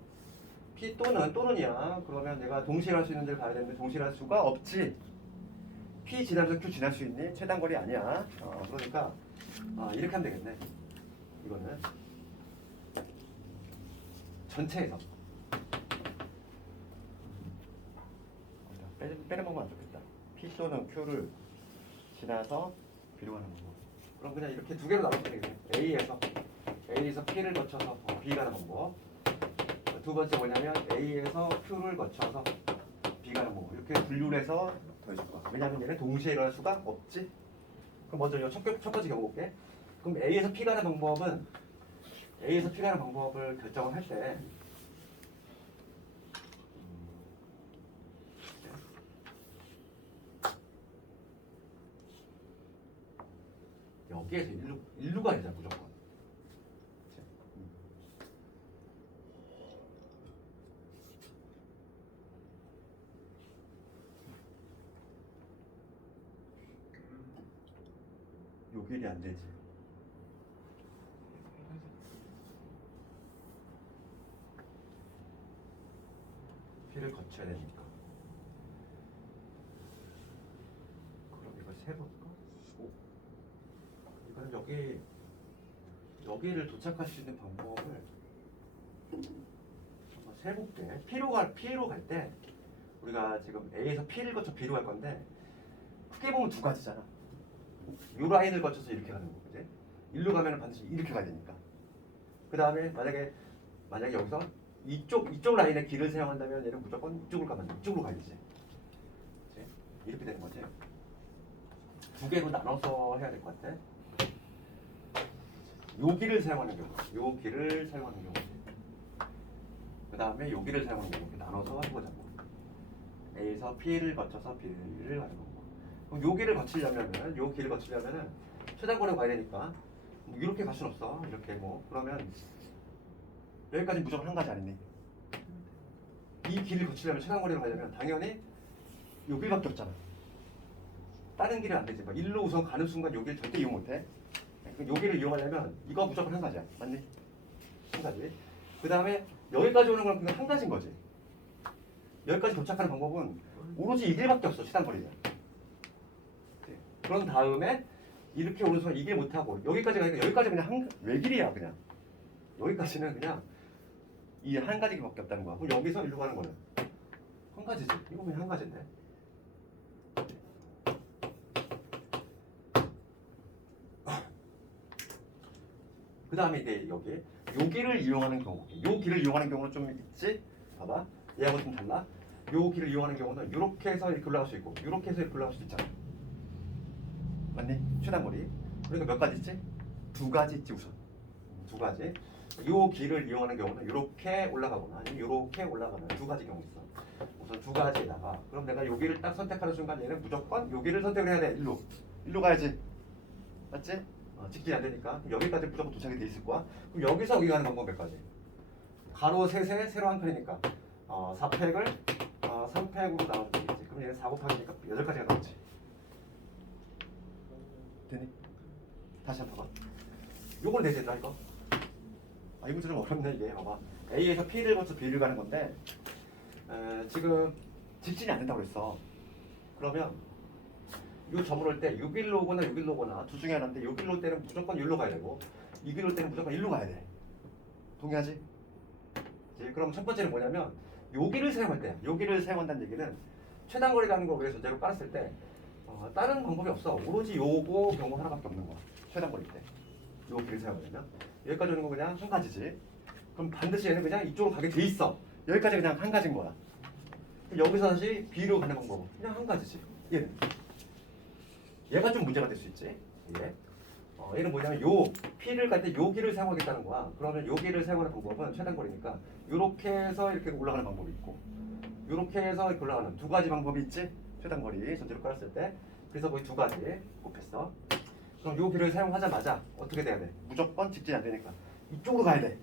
P 또는이야. 그러면 내가 동시에 할 수 있는 데를 가야 되는데 동시에 할 수가 없지. P 지나면서 Q 지날 수 있니? 최단거리 아니야. 그러니까 이렇게 하면 되겠네. 이거는 전체에서 빼는 방법 안 좋겠다. P 또는 Q를 지나서 B로 가는 방법. 그럼 그냥 이렇게 두 개로 나누면 되겠네. A에서 P를 거쳐서 B 가는 방법. 두 번째 뭐냐면 A에서 Q를 거쳐서 B 가는 방법. 이렇게 분류를 해서 더해줄 거야. 왜냐하면 얘는 동시에 일어날 수가 없지. 그럼 먼저 첫 번째 경우 볼게. 그럼 A에서 P 가는 방법은 A에서 P 가는 방법을 결정을 할 때 여기에서 일로 가야 되잖아 무조건. 요 길이 안 되지. P를 거쳐야 되니까. 그럼 이걸 세볼까? 이거는 여기를 도착할 수 있는 방법을 한번 세볼게. P로 갈 때 우리가 지금 A에서 P를 거쳐 B로 갈 건데 크게 보면 두 가지잖아. 요 라인을 거쳐서 이렇게 가는 거, 그지? 일로 가면 반드시 이렇게 가야 되니까. 그 다음에 만약에 여기서 이쪽 라인의 길을 사용한다면 얘는 무조건 이쪽으로 가야 되지. 그치? 이렇게 되는 거지. 두 개로 나눠서 해야 될 것 같아. 요 길을 사용하는 경우, 그 다음에 요 길을 사용하는 경우 이렇게 나눠서 해보자고. A에서 P를 거쳐서 B를 가는 거고. 그럼 요 길을 거치려면은 최단거리로 가야 되니까 뭐 이렇게 갈 순 없어. 이렇게 그러면 여기까지 무조건 한 가지 아니니? 이 길을 거치려면 최단거리로 가려면 당연히 요 길밖에 없잖아. 다른 길은 안 되지. 일로 우선 가는 순간 요 길 절대 이용 못해. 요 길을 이용하려면 이거 무조건 한 가지야. 맞니? 한 가지. 그 다음에 여기까지 오는 건 그냥 한 가지인 거지. 여기까지 도착하는 방법은 오로지 이 길밖에 없어. 최단거리는. 그런 다음에 이렇게 오는 순간 이 길 못하고 여기까지 가니까 여기까지 그냥 외길이야 그냥. 여기까지는 그냥 이 한 가지 길밖에 없다는 거야. 그럼 여기서 일로 가는 거는 한 가지지. 이거 그냥 한 가지인데. 그 다음에 이제 요 길을 이용하는 경우, 요 길을 이용하는 경우는 좀 있지? 봐봐, 얘하고 좀 달라. 요 길을 이용하는 경우는 이렇게 해서 이렇게 올라갈 수 있고, 이렇게 해서 이렇게 올라갈 수 있잖아. 맞니? 최단거리. 그러니까 몇 가지 있지? 두 가지 있지 우선. 두 가지. 요 길을 이용하는 경우는 이렇게 올라가거나 아니면 이렇게 올라가는 두 가지 경우 있어. 우선 두 가지에다가 그럼 내가 요 길을 딱 선택하는 순간 얘는 무조건 요 길을 선택을 해야 돼. 일로 가야지. 맞지? 직진이 안 되니까 그럼 여기까지 무조건 도착이 돼 있을 거야. 그럼 여기서 여기 가는 방법 몇 가지? 가로 셋에 세로 한 칸이니까 4팩을 3팩으로 나눠주면 되겠지. 그럼 얘는 4 곱하기니까 8가지가 나오지. 되니? 다시 한번 봐봐. 요걸 내야 된다 이거. 이 문제 좀 어렵네 이게. 봐봐. A에서 P를 거쳐 B를 가는 건데 지금 직진이 안 된다고 그랬어. 그러면 요 점을 올 때 6일로 오거나 6일로 오거나 둘 중에 하나인데 6일로 올 때는 무조건 1로 가야 되고 6일로 올 때는 무조건 1로 가야 돼. 동의하지? 그럼 첫 번째는 뭐냐면 여기를 사용할 때, 여기를 사용한다는 얘기는 최단거리라는 거 위해서 제로 깔았을 때 다른 방법이 없어. 오로지 요거 경우 하나밖에 없는 거야. 최단거리 때 여기를 사용하려면 여기까지 오는 거 그냥 한 가지지. 그럼 반드시 얘는 그냥 이쪽으로 가게 돼 있어. 여기까지 그냥 한 가지인 거야. 여기서 다시 B로 가는 방법은 그냥 한 가지지. 얘가 좀 문제가 될 수 있지. 얘는 뭐냐면 요 P를 갈 때 여기를 사용하겠다는 거야. 그러면 여기를 사용하는 방법은 최단거리니까 이렇게 해서 이렇게 올라가는 방법이 있고 이렇게 해서 이렇게 올라가는 두 가지 방법이 있지. 최단거리 전제로 깔았을 때. 그래서 거의 두 가지 곱했어. 그럼 요 길을 사용하자마자 어떻게 돼야 돼? 무조건 직진이 안 되니까 이쪽으로 가야 돼.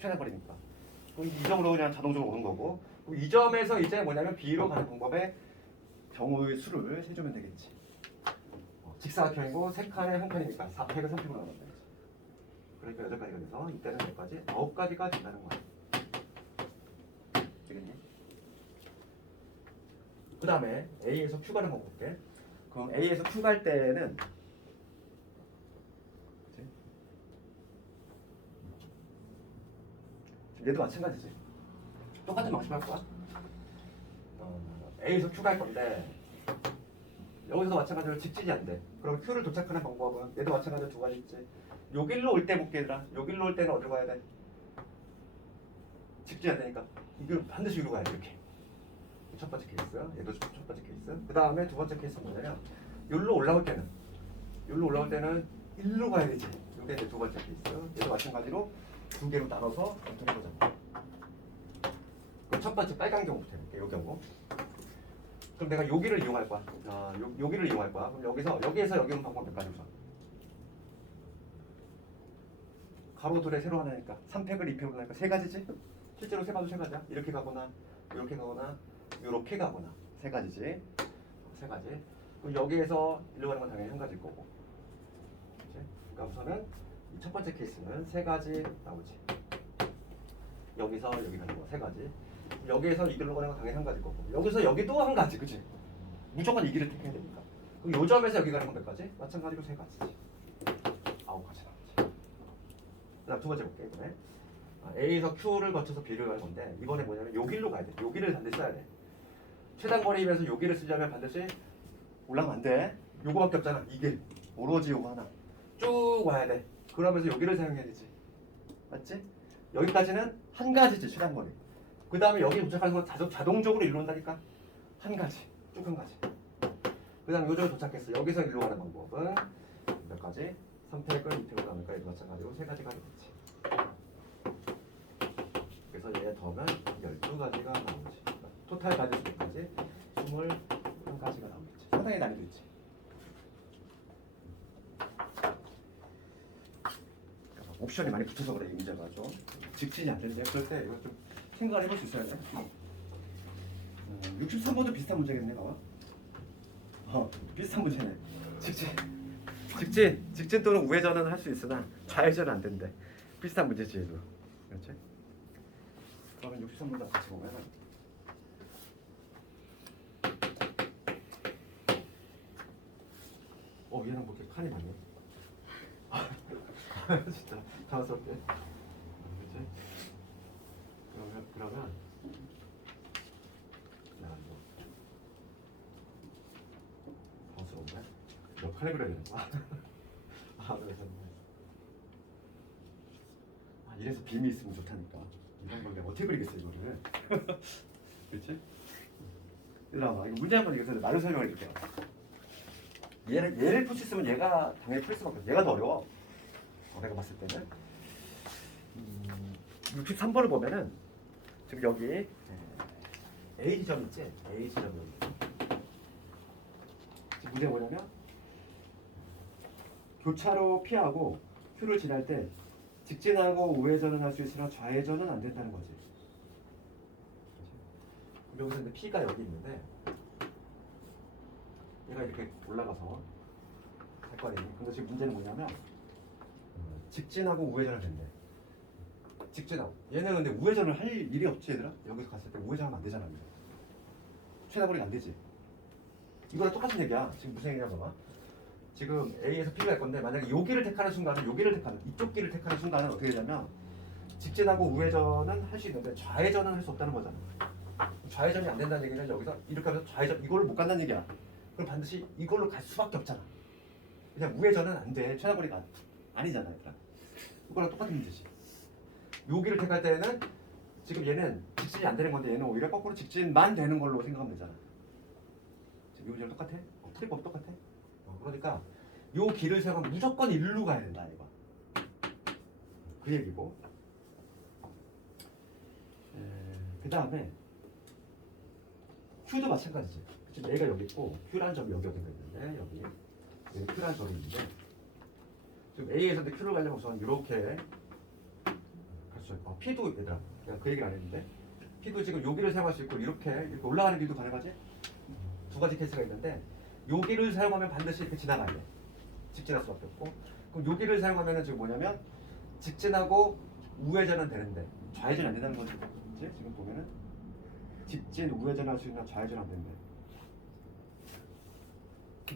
최단거리니까. 그럼 이 점으로 그냥 자동적으로 오는 거고. 그럼 이 점에서 이제 뭐냐면 B로 가는 방법의 경우의 수를 세주면 되겠지. 직사각형이고 세 칸에 한 칸이니까 4팩을 3팩으로 나눈다. 그러니까 8가지가 돼서 이때는 몇 가지? 9가지가 된다는 거야. 되겠니? 그 다음에 A에서 Q 가는 거 볼게. 그럼 A에서 Q 갈 때는 그치? 얘도 마찬가지지. 똑같은 방식 할 거야. A에서 Q 갈 건데 여기서 마찬가지로 직진이 안 돼. 그럼 Q를 도착하는 방법은 얘도 마찬가지로 두 가지 있지. 여길로 올 때 볼게 얘들아. 여길로 올 때는 어디로 가야 돼? 직진이 안 되니까 이걸 반드시 위로 가야 돼. 이렇게. 첫 번째 케이스. 얘도 첫 번째 케이스. 그 다음에 두 번째 케이스는 뭐냐면 여기로 올라올 때는 일로 가야 되지. 이게 이제 두 번째 케이스. 얘도 마찬가지로 두 개로 나눠서 검토해보자. 그럼 첫 번째 빨간 경우부터 해볼게. 요 경우. 그럼 내가 여기를 이용할 거야. 여기를 이용할 거야. 그럼 여기에서 여기 오는 방법 몇 가지 우선. 가로 둘에 세로 하나니까 3팩을 2팩으로 하니까 세 가지지? 실제로 세 봐도 세 가지야. 이렇게 가거나 이렇게 가거나 이렇게 가거나 세 가지지. 세 가지. 그럼 여기에서 일로 가는 건 당연히 한 가지일 거고. 그치? 그러니까 우선은 이 첫 번째 케이스는 세 가지 나오지. 여기서 여기 가는 거 세 가지. 여기에서 이 길로 가는 건 당연히 한 가지일 거고. 여기서 여기도 한 가지. 그치? 무조건 이 길을 택해야 되니까. 그럼 요 점에서 여기 가는 건 몇 가지? 마찬가지로 세 가지지. 9가지 나오지. 그다음 두 번째 볼게 이번에. A에서 Q를 거쳐서 B를 가는 건데 이번에 뭐냐면 요 길로 가야 돼. 요 길을 반드시 써야 돼. 최단거리면서 요 길을 쓰려면 반드시 올라가면 안 돼. 요거밖에 없잖아. 이 길. 오로지 요거 하나. 쭉 와야 돼. 그러면서 요 길을 사용해야 되지. 맞지? 여기까지는 한 가지지 최단거리. 그 다음에 여기 도착하는 건 자동적으로 일로 온다니까. 한 가지. 쭉 한 가지. 그 다음에 요쪽에 도착했어. 여기서 일로 가는 방법은 몇 가지? 3팩을 2팩으로 나누니까 얘도 마찬가지로 세 가지가 되겠지. 그래서 얘 더면 12가지가 나오지. 토탈 가지 수까지 21가지가 나오겠지. 상당히 난이도 있지. 옵션이 많이 붙어서 그래 이 문제가 좀 직진이 안 되는데 그럴 때 이거 좀 생각을 해볼 수 있어야 돼. 63번도 비슷한 문제겠네 봐봐. 비슷한 문제네. 직진 또는 우회전은 할 수 있으나 좌회전은 안 된대. 비슷한 문제지 얘도. 그렇지? 그러면 63문제 같이 보면 얘는 뭐 이렇게 칸이 많네. 진짜 당황스럽게. 그렇지? 그러면 당황스러운데? 몇 칸을 그려야 되는 거야? 그래서 위에서 빔이 있으면 좋다니까. 이런 걸 내가 어떻게 그리겠어 이거를. 그렇지? 얘들아, 이거 문제 한번 이겨서 말로 설명해 줄게요. 얘를 풀 수 있으면 얘가 당연히 풀 수밖에 없어. 얘가 더 어려워. 내가 봤을 때는 63번을 보면은 지금 여기 A 지점 있지? A 지점 여기. 지금 문제가 뭐냐면 교차로 P하고 Q를 지날 때 직진하고 우회전은 할 수 있으나 좌회전은 안 된다는 거지. 여기서 근데 P가 여기 있는데 얘가 이렇게 올라가서 할 거 아니니? 근데 지금 문제는 뭐냐면 직진하고 우회전을 된대. 직진하고 얘는 근데 우회전을 할 일이 없지 얘들아? 여기서 갔을 때 우회전하면 안 되잖아. 최다거리가 안 되지. 이거랑 똑같은 얘기야. 지금 무슨 얘기냐 봐봐. 지금 A에서 P가 갈 건데 만약에 여기를 택하는 순간은 여기를 택하는 이쪽 길을 택하는 순간은 어떻게 되냐면 직진하고 우회전은 할 수 있는데 좌회전은 할 수 없다는 거잖아. 좌회전이 안 된다는 얘기는 여기서 이렇게 하면서 좌회전 이걸로 못 간다는 얘기야. 그럼 반드시 이걸로 갈 수밖에 없잖아. 그냥 우회전은 안 돼. 최다거리가 아니잖아 얘들아. 이거랑 똑같은 문제지. 여기를 택할 때는 지금 얘는 직진이 안 되는 건데 얘는 오히려 거꾸로 직진만 되는 걸로 생각하면 되잖아. 지금 이 문제랑 똑같아? 풀이법 똑같아? 그러니까 요 길을 세우면 무조건 일로 가야 된다 이거. 그 얘기고. 그 다음에 Q도 마찬가지지. 지금 A가 여기 있고 Q라는 점이 여기 있는데 여기 Q라는 점이 있는데 지금 A에서 Q를 가려면 우선 이렇게 그렇죠. P도 얘들아 내가 그 얘기를 안 했는데 P도 지금 여기를 사용할 수 있고 이렇게 올라가는 길도 가능하지. 두 가지 케이스가 있는데 여기를 사용하면 반드시 이렇게 지나가야 돼. 직진할 수밖에 없고. 그럼 여기를 사용하면 지금 뭐냐면 직진하고 우회전은 되는데 좌회전이 안 된다는 거지. 지금 보면은 직진 우회전 할 수 있나 좌회전 안 된대.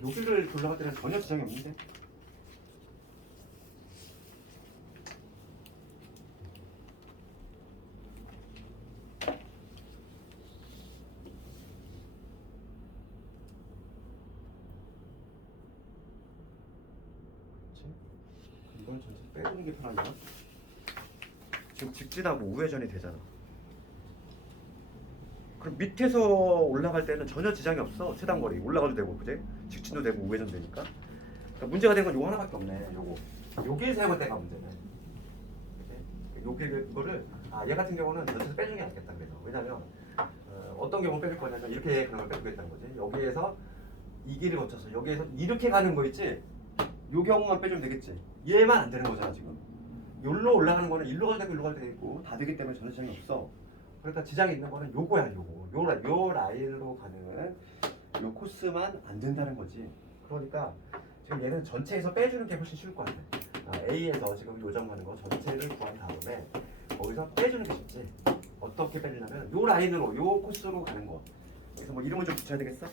여기를 올라갈 때는 전혀 지장이 없는데. 이건 전체 빼주는 게 편하냐? 지금 직진하고 우회전이 되잖아. 그럼 밑에서 올라갈 때는 전혀 지장이 없어. 최단거리 올라가도 되고, 그제? 직진도 되고 우회전도 되니까. 그러니까 문제가 된 건 요거 하나밖에 없네. 요거. 여기를 세울 때가 문제네. 이거를 얘 같은 경우는 전체에서 빼주는 게 낫겠다. 그래서 왜냐면 어떤 경우 빼줄 거냐면 이렇게 가는 걸 빼주겠다는 거지. 여기에서 이 길을 거쳐서 여기에서 이렇게 가는 거 있지. 요 경우만 빼주면 되겠지. 얘만 안 되는 거잖아 지금. 여기로 올라가는 거는 일로 갈 때고 일로 갈 때도 있고 다 되기 때문에 전혀 지장이 없어. 그러니까 지장이 있는 거는 요거야 요거. 요 라인으로 가는 요 코스만 안 된다는 거지. 그러니까 지금 얘는 전체에서 빼주는 게 훨씬 쉬울 것 같아. A에서 지금 요정하는 거 전체를 구한 다음에 거기서 빼주는 게 쉽지. 어떻게 빼주냐면 요 라인으로 요 코스로 가는 거. 그래서 뭐 이름을 좀 붙여야 되겠어?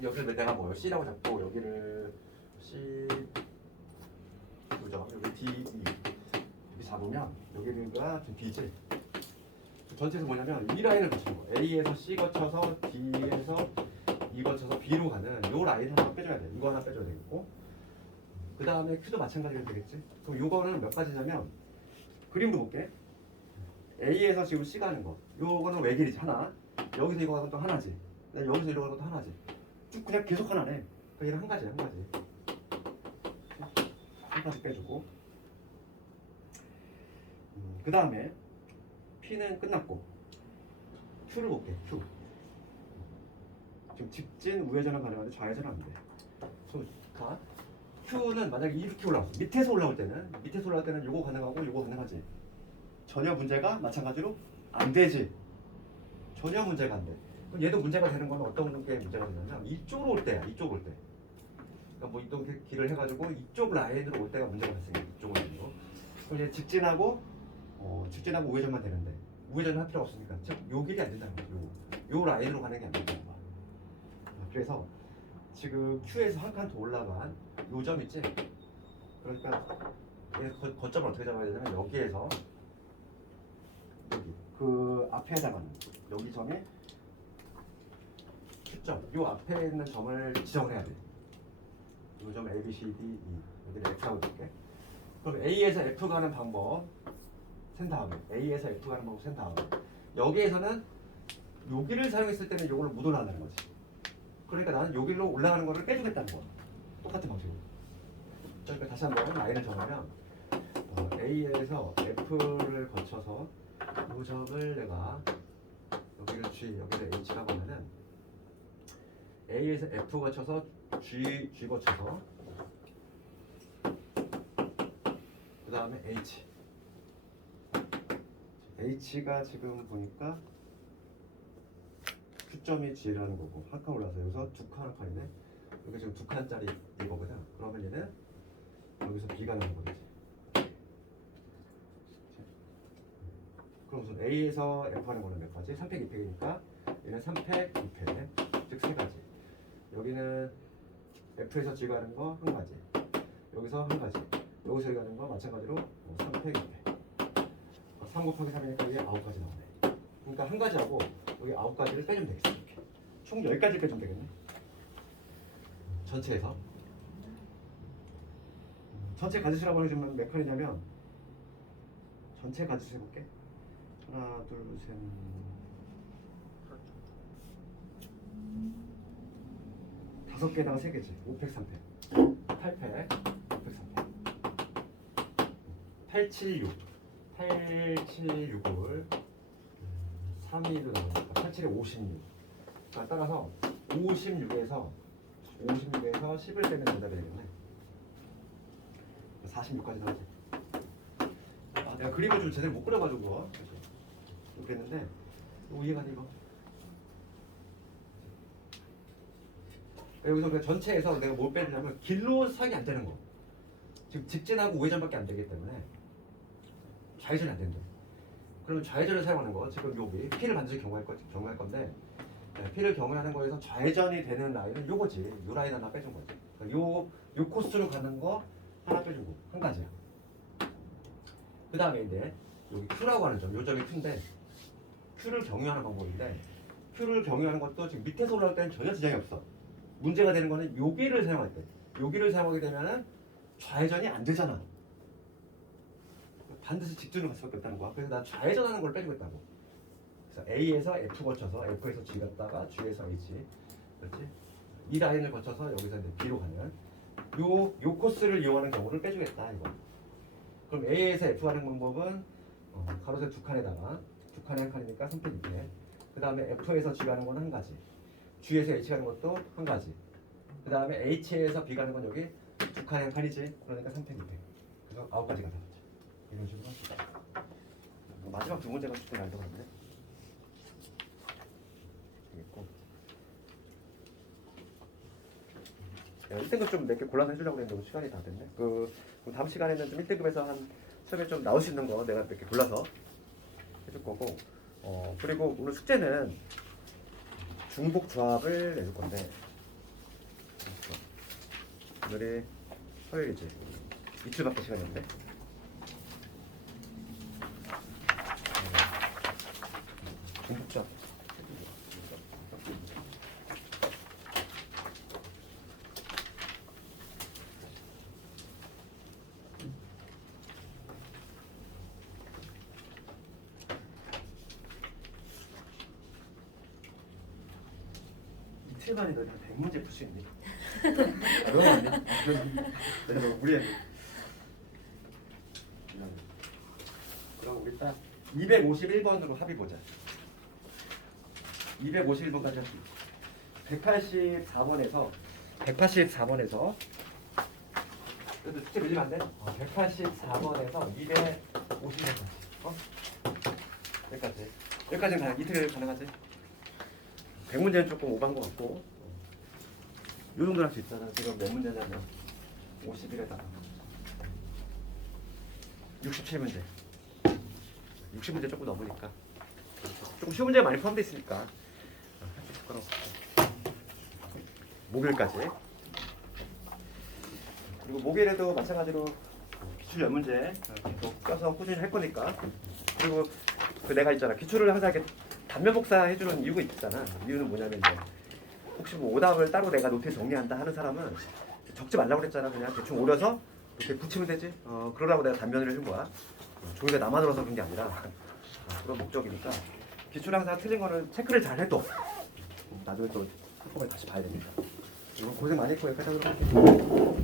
여기를 내가 뭐 C라고 잡고 여기를 C 요정 여기 D, E 이렇게 잡으면 여기가 좀 B지. 전체에서 뭐냐면 이 라인을 거치는 거. A에서 C 거쳐서 D에서 E 거쳐서 B로 가는 요 라인 하나 빼줘야 돼. 이거 하나 빼줘야 되겠고. 그 다음에 Q도 마찬가지로 되겠지. 그럼 요거는 몇 가지냐면 그림으로 볼게. A에서 지금 C 가는 거. 요거는 외길이지 하나. 여기서 이거 가는 또 하나지. 여기서 이거 가는 또 하나지. 쭉 그냥 계속 하나네. 그러니까 얘는 한 가지야, 한 가지. 한 가지 빼주고. 그 다음에 P는 끝났고 Q를 볼게. Q. 지금 직진 우회전은 가능한데 좌회전은 안 돼. 자, Q는 만약에 이렇게 올라왔어. 밑에서 올라올 때는 요거 가능하고 요거 가능하지. 전혀 문제가 마찬가지로 안 되지. 전혀 문제가 안 돼. 그럼 얘도 문제가 되는 건 어떤 게 문제가 되냐면 이쪽으로 올 때야. 이쪽 올 때. 그러니까 뭐 이쪽 길을 해가지고 이쪽 라인으로 올 때가 문제가 발생해. 이쪽 라인으로. 그럼 얘 직진하고 우회전만 되는데 우회전을 할 필요가 없으니까 즉 요 길이 안 된다는 거야. 요 라인으로 가는 게 안 된다는 거야. 그래서 지금 Q에서 한 칸 더 올라간 요 점 있지? 그러니까 거점을 어떻게 잡아야 되냐면 여기에서 여기 그 앞에다가는 여기 점에 Q점 요 앞에 있는 점을 지정을 해야 돼. 요 점 A, B, C, D, E 여기를 X하고 줄게. 그럼 A에서 F 가는 방법 센 다음에 A에서 F 가는 방법 센 다음에 여기에서는 여기를 사용했을 때는 이걸 못 올라간다는 거지. 그러니까 나는 여기로 올라가는 거를 빼주겠다는 거야. 똑같은 방식으로. 그러니까 다시 한번 라인을 정하면 A에서 F를 거쳐서 이 점을 내가 여기를 G, 여기를 H라고 하면은 A에서 F 거쳐서 G 거쳐서 그 다음에 H가 지금 보니까 Q점이 G라는 거고 한 칸 올라서 여기서 두 칸이네. 여기 지금 두 칸짜리 이거거든. 그러면 얘는 여기서 B가 나는 거겠지. 그럼 우선 A에서 F 하는 거는 몇 가지? 3팩 2팩이니까 얘는 3팩 2팩 즉 세 가지. 여기는 F에서 G 가는 거 한 가지. 여기서 한 가지. 여기서 가는 거 마찬가지로 3팩 2팩. 3 곱하기 3이니까 이게 9가지 나오네. 그러니까 한 가지하고 여기 9가지를 빼주면 되겠어. 이렇게. 총 10가지 빼주면 되겠네. 전체에서. 전체 가지수라고 해주면 몇 칸이냐면 전체 가지수 해볼게. 하나, 둘, 셋. 다섯 개당 세 개지. 5팩, 3팩. 8팩, 5팩, 3팩. 876. 876을 3위로 나오니까 8, 7에 56. 따라서 56에서 10을 빼면 정답이 되겠네. 46까지 나오지. 내가 그림을 좀 제대로 못 그려가지고 그랬는데 이해가 돼 이거. 여기서 그냥 전체에서 내가 뭘 빼냐면 길로 사이 안 되는 거. 지금 직진하고 우회전밖에 안 되기 때문에 좌회전이 안 된대. 그러면 좌회전을 사용하는 거 지금 여기 P를 반드시 경고할 건데 P를 경고하는 거에서 좌회전이 되는 라인은 요거지. 요 라인 하나 빼준 거지. 그러니까 요 코스로 가는 거 하나 빼준 거 한 가지야. 그 다음에 이제 여기 Q라고 하는 점, 요 점이 Q인데 Q를 경유하는 방법인데 Q를 경유하는 것도 지금 밑에서 올라올 때는 전혀 지장이 없어. 문제가 되는 거는 여기를 사용할 때. 여기를 사용하게 되면은 좌회전이 안 되잖아. 반드시 직진으로 갈 수밖에 없다는 거야. 그래서 나 좌회전하는 걸 빼주겠다고. 그래서 A에서 F 거쳐서 F에서 G 갔다가 G에서 H, 그렇지? 이 라인을 거쳐서 여기서 이제 B로 가는 요 코스를 이용하는 경우를 빼주겠다 이거. 그럼 A에서 F 가는 방법은 가로세 두 칸에다가 두 칸에 한 칸이니까 3팩 2팩. 그 다음에 F에서 G 가는 건 한 가지. G에서 H 가는 것도 한 가지. 그 다음에 H에서 B 가는 건 여기 두 칸에 한 칸이지. 그러니까 3팩 2팩. 그래서 9가지가 나왔죠. 이런 식으로 합시다. 마지막 두 문제가 좀 알도 같네. 되겠고. 1등급 좀 몇 개 골라서 해주려고 했는데 시간이 다 됐네. 그럼 다음 시간에는 좀 1등급에서 한 처음에 좀 나올 수 있는 거 내가 몇 개 골라서 해줄 거고. 그리고 오늘 숙제는 중복 조합을 내줄 건데 오늘이 화요일이지. 이틀밖에 시간이 없네. 중복 조합. 이틀만에 너희 한 100문제 풀 수 있니? 너무 안 돼? 내가 너무 무리했네. 그럼 우리 딱 251번으로 합의 보자. 251번까지 할게. 184번에서 그래도 숙제 밀리면 안 돼? 184번에서 250번까지. 여기까지는 가능. 이틀 가능하지? 100문제는 조금 오반 것 같고 요 정도 할 수 있잖아. 지금 몇 문제냐면 51에다가 67문제 60문제 조금 넘으니까 조금 쉬운 문제가 많이 포함되어 있으니까 할 수 있을 거라고. 목요일까지. 그리고 목요일에도 마찬가지로 기출 몇 문제 계속 껴서 꾸준히 할 거니까. 그리고 그 내가 있잖아. 기출을 항상 이렇게 단면 복사 해주는 이유가 있잖아. 이유는 뭐냐면 이제 혹시 뭐 오답을 따로 내가 노트에 정리한다 하는 사람은 적지 말라고 그랬잖아. 그냥 대충 오려서 이렇게 붙이면 되지. 그러라고 내가 단면을 해준 거야. 종이가 나만 들어서 그런 게 아니라 그런 목적이니까 기출 항상 틀린 거는 체크를 잘 해도 나중에 또 한꺼번에 다시 봐야 되니까. 이건 고생 많이 했고 여기까지 하도록 할게요.